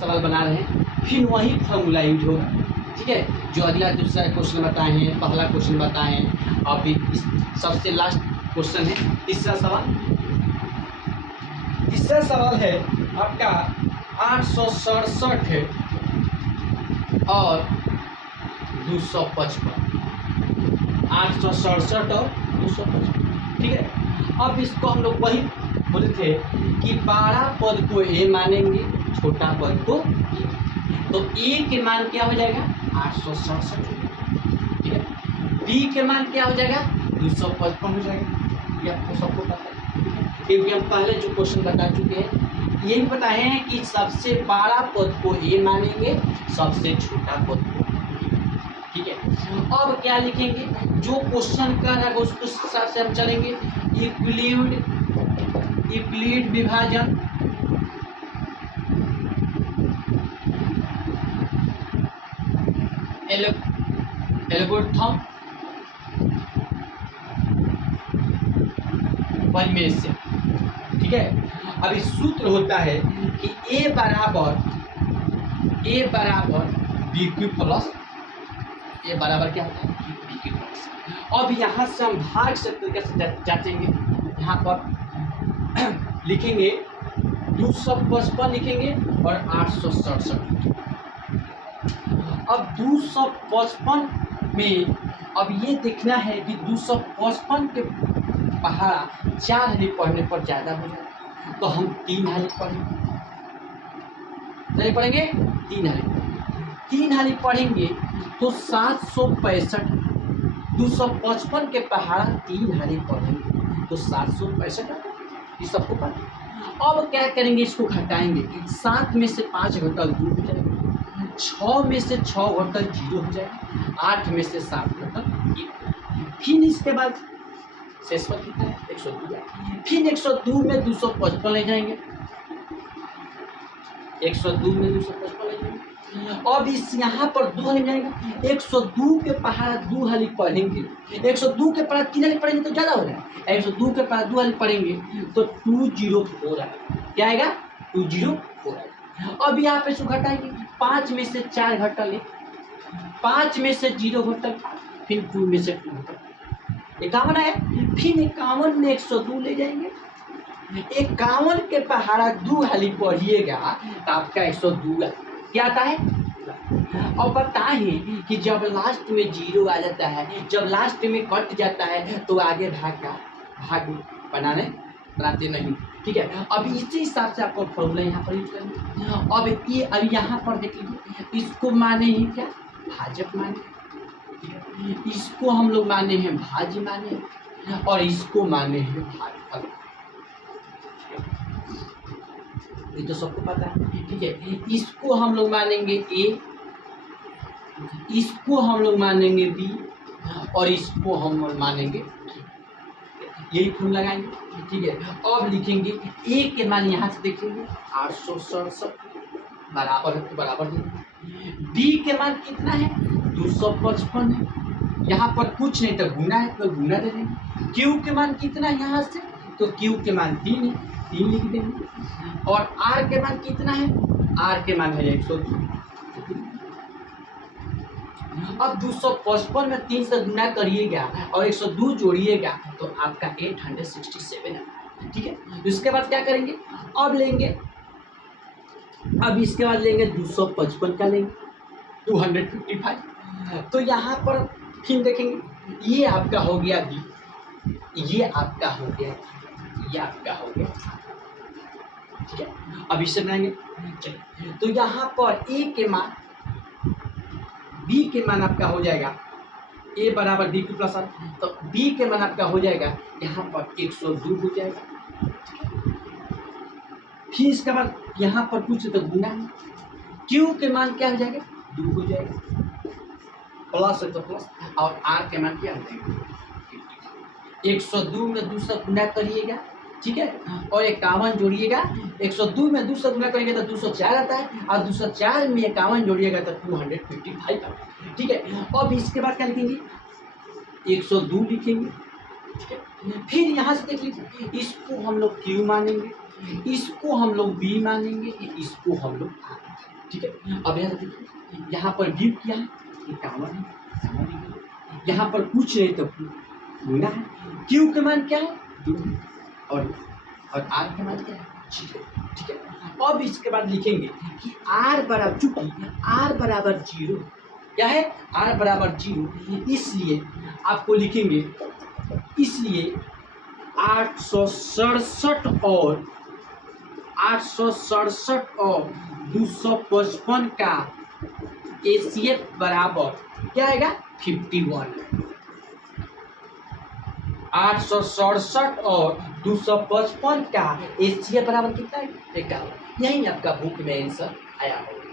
सवाल बना रहे हैं, फिर वही फॉर्मूला यूज होगा। ठीक है, जो अगला दूसरा क्वेश्चन बताए हैं, पहला क्वेश्चन बताए हैं, और फिर सबसे लास्ट क्वेश्चन है तीसरा सवाल। तीसरा सवाल है आपका 867 है और 255, 867 और 255। ठीक है, अब इसको हम लोग वही बोले थे कि बड़ा पद को ए मानेंगे, छोटा पद को ए। तो ए के मान क्या हो जाएगा 867। ठीक है, बी के मान क्या हो जाएगा 255 हो जाएगा। ये आपको सबको पता है क्योंकि हम पहले जो क्वेश्चन बता चुके हैं। ये भी बताए हैं कि सबसे बड़ा पद को ए मानेंगे, सबसे छोटा पद को। ठीक है, अब क्या लिखेंगे, जो क्वेश्चन कर रहा है उसको हिसाब से हम चलेंगे। यूक्लिड विभाजन, एल्गोरिथम परिमेय से। ठीक है, अभी सूत्र होता है कि ए बराबर बी क्यू प्लस, ए बराबर क्या होता है बी क्यू प्लस। अब यहाँ से हम भाग सकते कैसे जाचेंगे, यहाँ पर लिखेंगे 255 लिखेंगे और 867 लिखेंगे। अब 255 में अब ये देखना है कि 255 के पहाड़ा 4 हाली पढ़ने पर ज़्यादा हो जाए, तो हम 3 हाली पढ़ेंगे। नहीं पढ़ेंगे, 3 हाली 3 हाली पढ़ेंगे तो 765। 255 के पहाड़ा 3 हाली पढ़ेंगे तो 765। ये सबको पढ़ा। अब क्या करेंगे, इसको घटाएंगे। 7 में से 5 घटल 2 हो जाएगा, 6 में से 6 घटल 0 हो जाएगा, 8 में से 7 घटल 1। फिर इसके बाद शेष पर कितना है 102। फिर 102 में 255 ले जाएंगे, 102 में 255 ले जाएंगे। अब इस यहाँ पर 2 हाली जाएंगे, 102 के पहाड़ा 2 हाली पढ़ेंगे। 102 के पहाड़ा 3 हाली पढ़ेंगे तो ज़्यादा हो जाएगा। 102 के पहाड़ा 2 हाली पढ़ेंगे तो 204 आएगा। क्या आएगा 204 आएगा। अब यहाँ पे इसको घटाएंगे, 5 में से 4 घटल 1, 5 में से 0 घटल 5, फिर 2 में से 2 घटल 51 आया। फिर 51 में 102 ले जाएंगे, 51 के पहाड़ा 2 हाली पढ़िएगा तो आपका 102 क्या आता है। और बताएं कि जब लास्ट में 0 आ जाता है, जब लास्ट में कट जाता है तो आगे भाग बनाते नहीं। ठीक है, अब इसी हिसाब से आपको फॉर्मूला यहाँ पर यूज करेंगे। अब यहाँ पर देख लीजिए, इसको माने ही क्या भाजक माने, इसको हम लोग माने हैं भाज्य माने, और इसको माने हैं भागफल। ये तो सबको पता है। ठीक है, इसको हम लोग मानेंगे ए, इसको हम लोग मानेंगे बी, और इसको हम लोग मानेंगे, यही फॉर्मूला लगाएंगे। ठीक है, अब लिखेंगे ए के मान यहाँ से देखेंगे 867 बराबर देंगे। बी के मान कितना है 255 है, यहाँ पर कुछ नहीं तो गुना है तो गुना दे देंगे। क्यू के मान कितना है यहाँ से, तो क्यू के मान 3 है, 3 लिख देंगे। और आर के मान कितना है, आर के मान है 102। अब 255 में 3 से गुना करिएगा और 102 जोड़िएगा तो आपका 867 है। ठीक है, इसके बाद क्या करेंगे, अब लेंगे, अब इसके बाद लेंगे 255 का लेंगे 255। तो यहाँ पर फिर देखेंगे, ये आपका हो गया बी, ये आपका हो गया, ये आपका हो गया। ठीक है, अब इसे बनाएंगे। चलिए, तो यहाँ पर ए के मान बी के मान आपका हो जाएगा ए बराबर बी क्यू प्लस आर, तो बी के मान आपका हो जाएगा यहाँ पर 102 हो जाएगा। फिर इसके बाद यहाँ पर कुछ तो गुना है, क्यू के मान क्या हो जाएगा 2 हो जाएगा, प्लस है तो प्लस, और आर के मान क्या हो जाएगा 102 में 2 से गुना करिएगा। ठीक है, और 51 जोड़िएगा, 102 में 2 से गुना करेंगे तो 204 आता है, और 204 में 51 जोड़िएगा तो 255 आता है। ठीक है, अब इसके बाद क्या लिखेंगे 102 लिखेंगे। ठीक है, फिर यहाँ से देख लीजिए, इसको हम लोग क्यू मानेंगे, इसको हम लोग बी मानेंगे, इसको हम लोग आ, ठीक है। अब यहाँ देखिए, यहाँ पर बी क्या है, 51 है, समझ गए। यहाँ पर कुछ नहीं तो पूरा है। क्यू के मान क्या है, 2, और आर के मान क्या है, 0, ठीक है। अब इसके बाद लिखेंगे कि आर बराबर, चूंकि आर बराबर 0 क्या है, आर बराबर 0, इसलिए आपको लिखेंगे, इसलिए 867 और 255 का एसीएफ बराबर क्या आएगा, 51। 867 और 255 का एसीएफ बराबर कितना है, 51। यही आपका बुक में आंसर आया होगा।